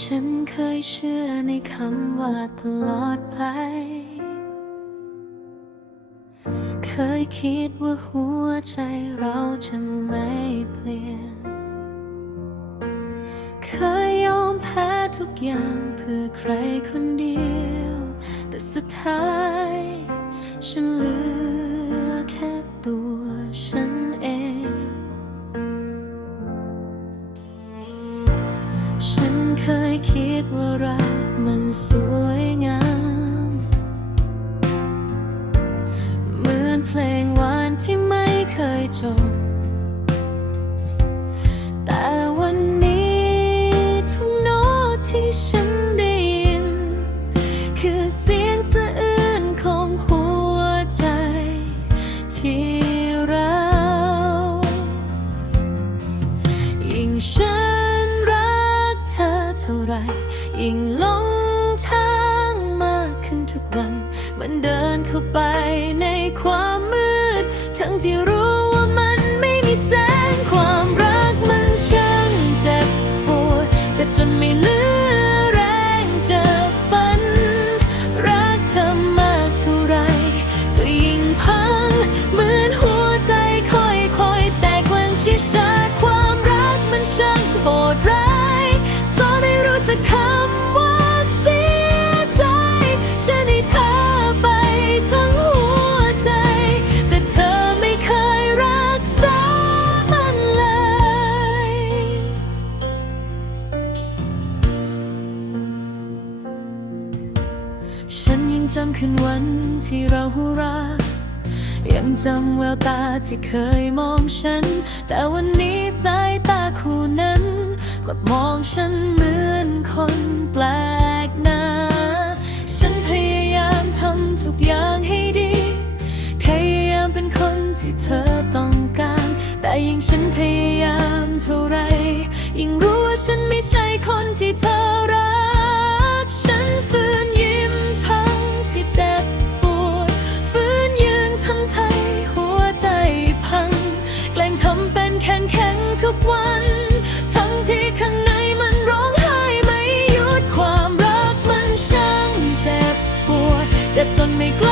ฉันเคยเชื่อในคำว่าตลอดไป เคยคิดว่าหัวใจเราจะไม่เปลี่ยน เคยยอมแพ้ทุกอย่างเพื่อใครคนเดียว แต่สุดท้ายฉันลือ จบ แต่วันนี้ทุกโน้ตที่ฉันได้ยิน คือเสียงสะอื้นของหัวใจที่เรายิ่งฉันรักเธอเท่าไร ยิ่งหลงทางมากขึ้นทุกวัน มันเดินเข้าไปในความมืด ทั้งที่รู้ จำคืนวันที่เราหัวเราะยังจำแววตาที่เคยมองฉัน แต่วันนี้สายตาคู่นั้นกลับมองฉันเหมือนคนแปลก จ็บจนไม่กล้า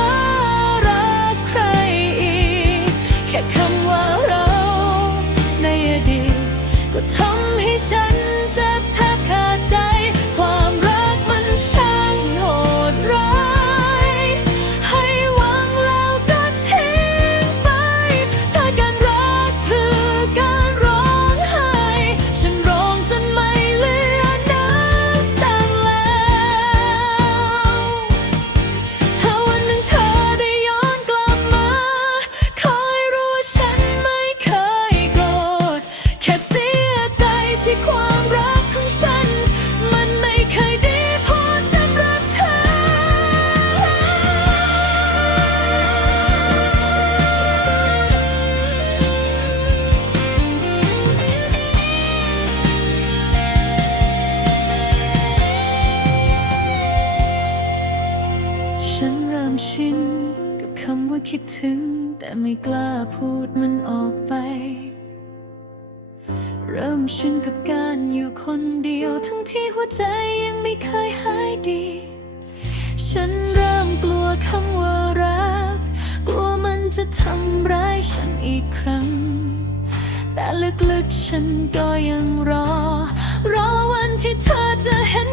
ชินกับคำว่าคิดถึง แต่ไม่กล้าพูดมันออกไป เริ่มชินกับการอยู่คนเดียวทั้งที่หัวใจยังไม่เคยหายดี ฉันเริ่มกลัวคำว่ารัก กลัวมันจะทำร้ายฉันอีกครั้ง แต่ลึกๆฉันก็ยังรอ รอวันที่เธอจะเห็น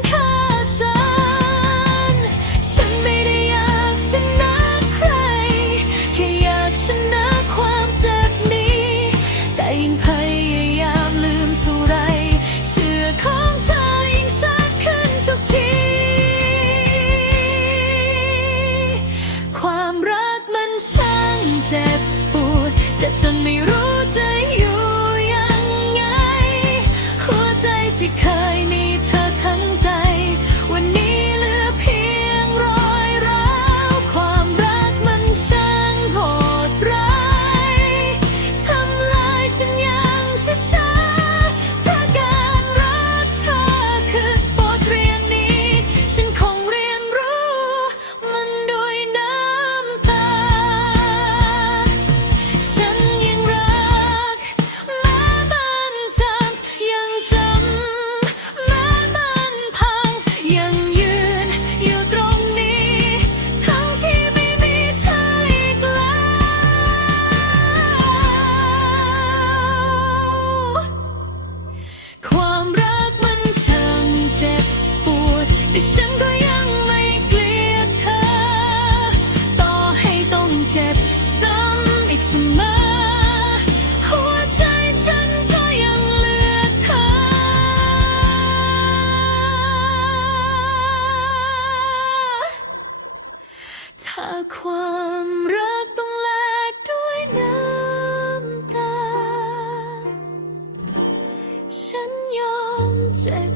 จนไม่รู้ ความรักต้องแลกด้วยน้ำตา ฉันยอมเจ็บ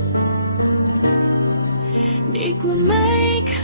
ดีกว่าไม่เค